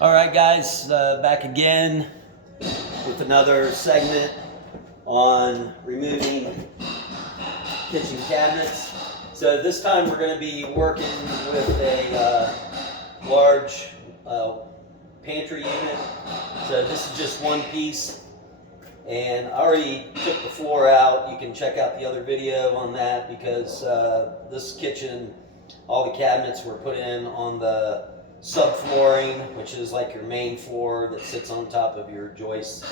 All right, guys, back again with another segment on removing kitchen cabinets. So this time we're going to be working with a large pantry unit. So this is just one piece, and I already took the floor out. You can check out the other video on that because this kitchen, all the cabinets were put in on the subflooring, which is like your main floor that sits on top of your joists.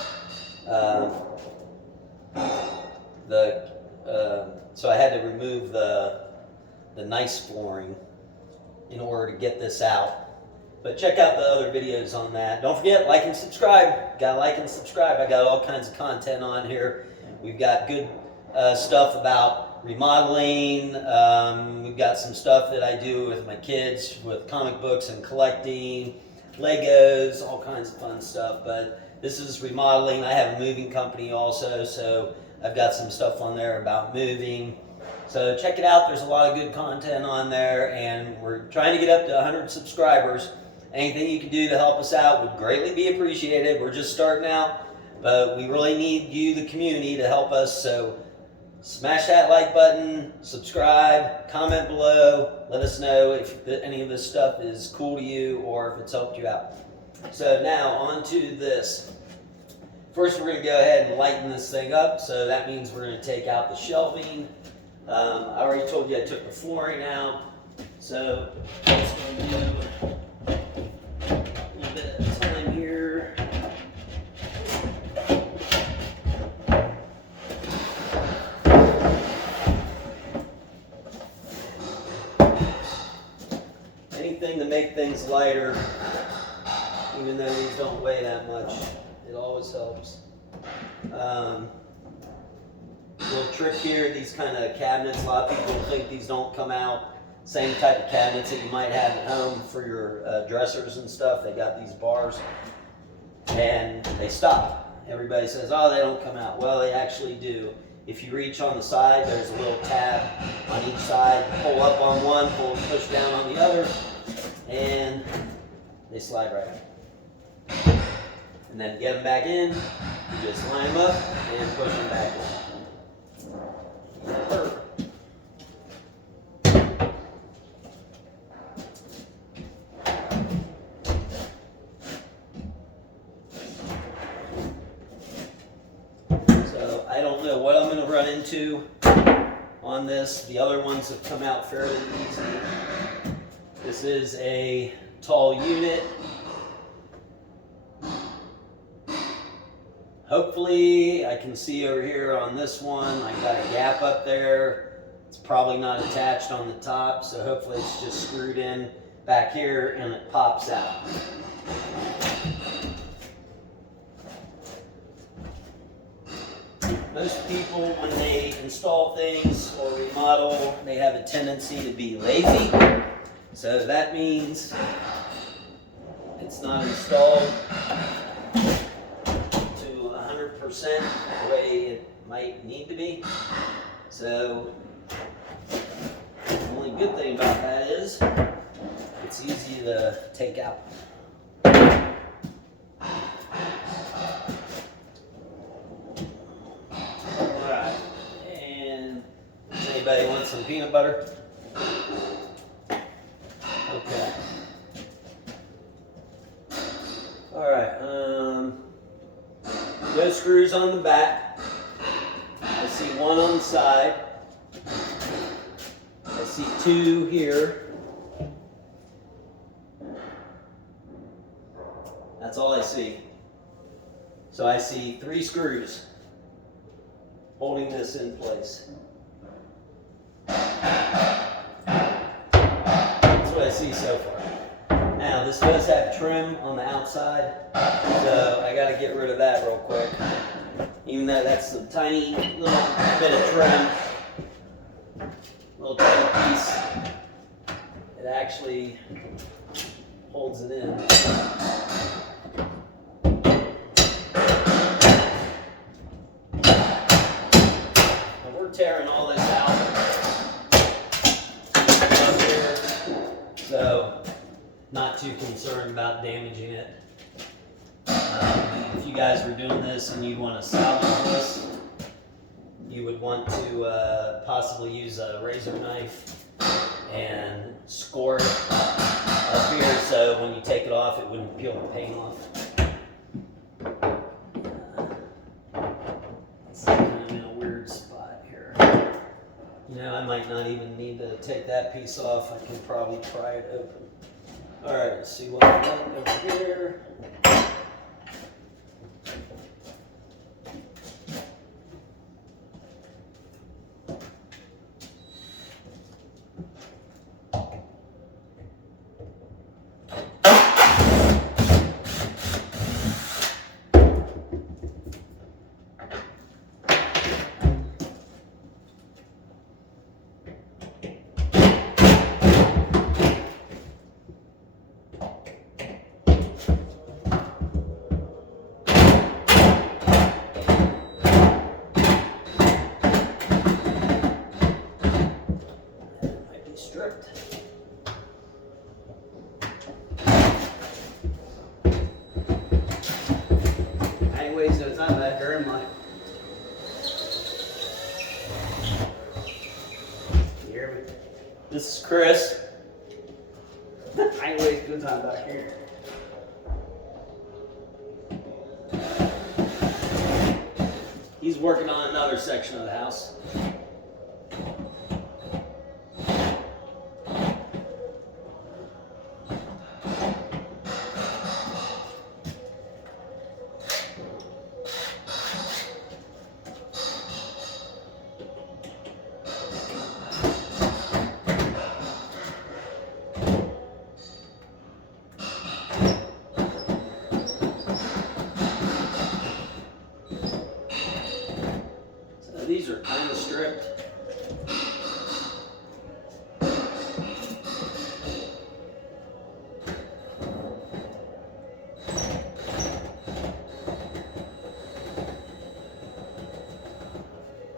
So I had to remove the nice flooring in order to get this out. But check out the other videos on that. Don't forget, like and subscribe. Gotta like and subscribe. I got all kinds of content on here. We've got good stuff about remodeling. We've got some stuff that I do with my kids with comic books and collecting, Legos, all kinds of fun stuff. But this is remodeling. I have a moving company also, so I've got some stuff on there about moving. So check it out. There's a lot of good content on there, and we're trying to get up to 100 subscribers. Anything you can do to help us out would greatly be appreciated. We're just starting out, but we really need you, the community, to help us. So smash that like button, subscribe, comment below. Let us know if any of this stuff is cool to you or if it's helped you out. So now on to this. First, we're going to go ahead and lighten this thing up. So that means we're going to take out the shelving. I already told you I took the flooring out. So I'm just going to do a little bit of time here. Anything to make things lighter, even though these don't weigh that much, it always helps. Little trick here, these kind of cabinets, a lot of people think these don't come out. Same type of cabinets that you might have at home for your dressers and stuff. They got these bars and they stop. Everybody says, oh, they don't come out. Well, they actually do. If you reach on the side, there's a little tab on each side. Pull up on one, push down on the other, and they slide right in. And then to get them back in, you just line them up and push them back in. So I don't know what I'm going to run into on this. The other ones have come out fairly easy. This is a tall unit. Hopefully, I can see over here on this one, I got a gap up there. It's probably not attached on the top, so hopefully it's just screwed in back here and it pops out. Most people, when they install things or remodel, they have a tendency to be lazy. So that means it's not installed the way it might need to be. So the only good thing about that is it's easy to take out. Alright, and does anybody want some peanut butter? Okay. Alright, no screws on the back. I see one on the side. I see two here. That's all I see. So I see 3 screws holding this in place. That's what I see so far. Now this does have trim on the outside, so I got to get rid of that real quick. Even though that's a tiny little bit of trim, little tiny piece, it actually holds it in. And we're tearing all this out up here, so not too concerned about damaging it. If you guys were doing this and you'd want to salvage this, you would want to possibly use a razor knife and score it up here so when you take it off it wouldn't peel the paint off. It's kind of in a weird spot here. You know, I might not even need to take that piece off. I can probably pry it open. Alright, let's see what we got over here. Anyways, it's not that very much. You hear me? This is Chris. I ain't wasting good time back here. He's working on another section of the house. These are kind of stripped.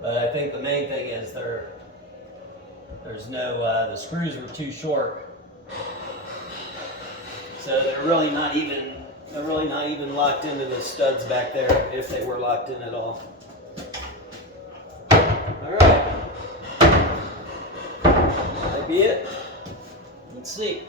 But I think the main thing is there's no, the screws were too short. So they're really not even locked into the studs back there, if they were locked in at all. Alright, that'd be it. Let's see.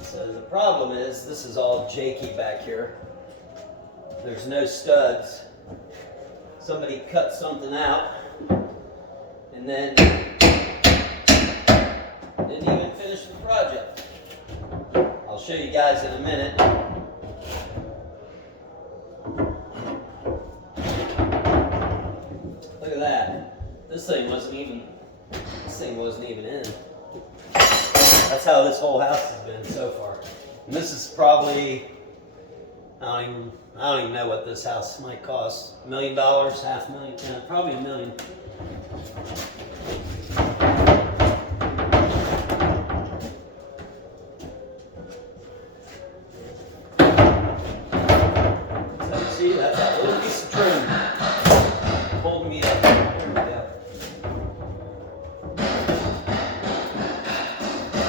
So the problem is, this is all jakey back here. There's no studs. Somebody cut something out and then didn't even finish the project. I'll show you guys in a minute. Look at that. This thing wasn't even in. That's how this whole house has been so far. And this is probably, I don't even know what this house might cost. $1 million, $500,000, yeah, probably $1 million. So you see, that's that little piece of trim holding me up. There we go.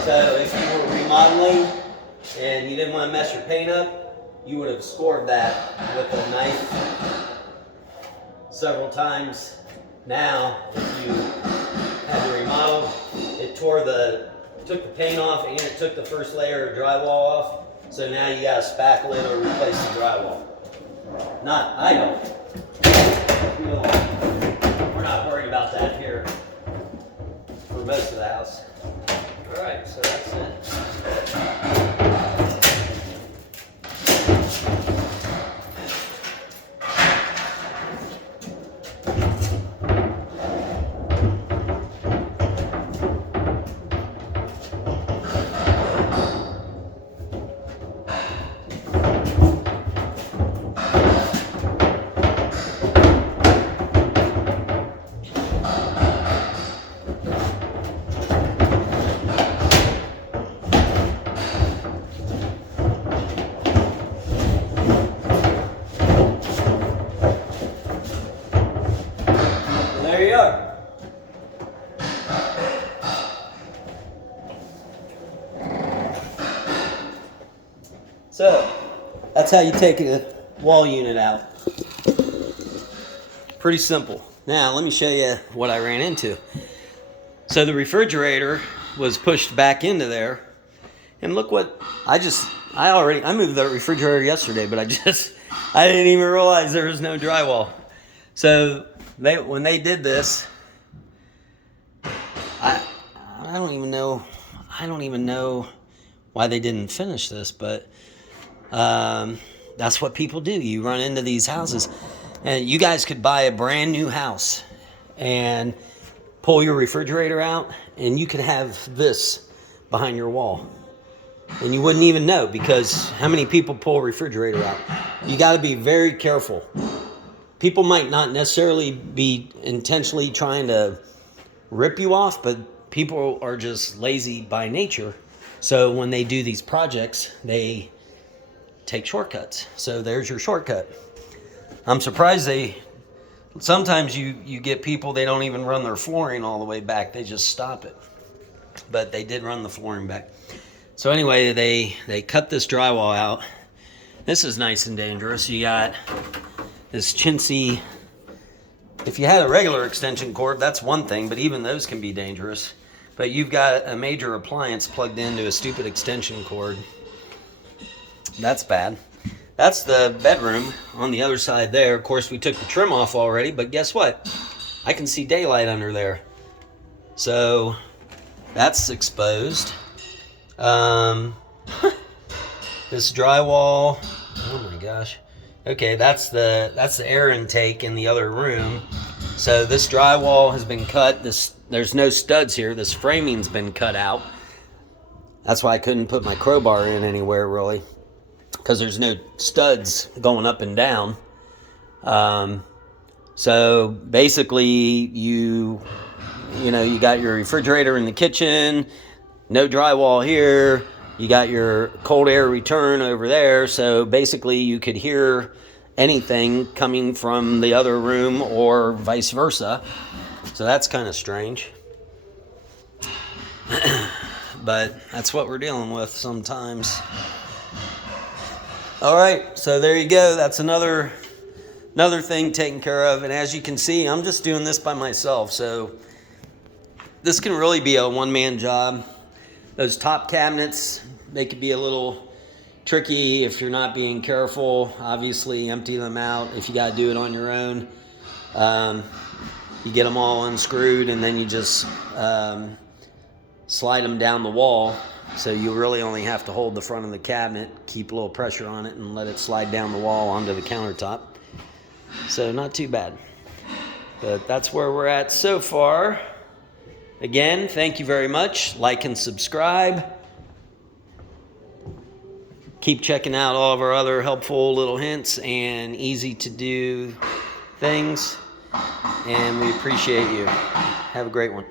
So if you were remodeling and you didn't want to mess your paint up, you would have scored that with a knife several times. Now, if you had to remodel, it took the paint off and it took the first layer of drywall off. So now you got to spackle it or replace the drywall. I don't. are. So, that's how you take a wall unit out. Pretty simple. Now, let me show you what I ran into. So the refrigerator was pushed back into there. And look what, I moved the refrigerator yesterday, but I didn't even realize there was no drywall. So when they did this, I don't even know why they didn't finish this, but that's what people do. You run into these houses, and you guys could buy a brand new house and pull your refrigerator out, and you could have this behind your wall. And you wouldn't even know, because how many people pull a refrigerator out? You got to be very careful. People might not necessarily be intentionally trying to rip you off, but people are just lazy by nature. So when they do these projects, they take shortcuts. So there's your shortcut. I'm surprised sometimes you get people, they don't even run their flooring all the way back. They just stop it. But they did run the flooring back. So anyway, they cut this drywall out. This is nice and dangerous. You got this chintzy. If you had a regular extension cord, that's one thing, but even those can be dangerous. But you've got a major appliance plugged into a stupid extension cord. That's bad. That's the bedroom on the other side there. Of course, we took the trim off already, but guess what? I can see daylight under there. So that's exposed. This drywall, oh my gosh. Okay, that's the air intake in the other room. So this drywall has been cut. There's no studs here. This framing's been cut out. That's why I couldn't put my crowbar in anywhere really, because there's no studs going up and down. So basically you got your refrigerator in the kitchen, no drywall here. You got your cold air return over there. So basically you could hear anything coming from the other room or vice versa. So that's kind of strange. But that's what we're dealing with sometimes. All right, so there you go. That's another thing taken care of. And as you can see, I'm just doing this by myself. So this can really be a one-man job. Those top cabinets, they could be a little tricky if you're not being careful. Obviously, empty them out if you got to do it on your own. You get them all unscrewed, and then you just slide them down the wall. So you really only have to hold the front of the cabinet, keep a little pressure on it, and let it slide down the wall onto the countertop. So not too bad. But that's where we're at so far. Again, thank you very much. Like and subscribe. Keep checking out all of our other helpful little hints and easy to do things. And we appreciate you. Have a great one.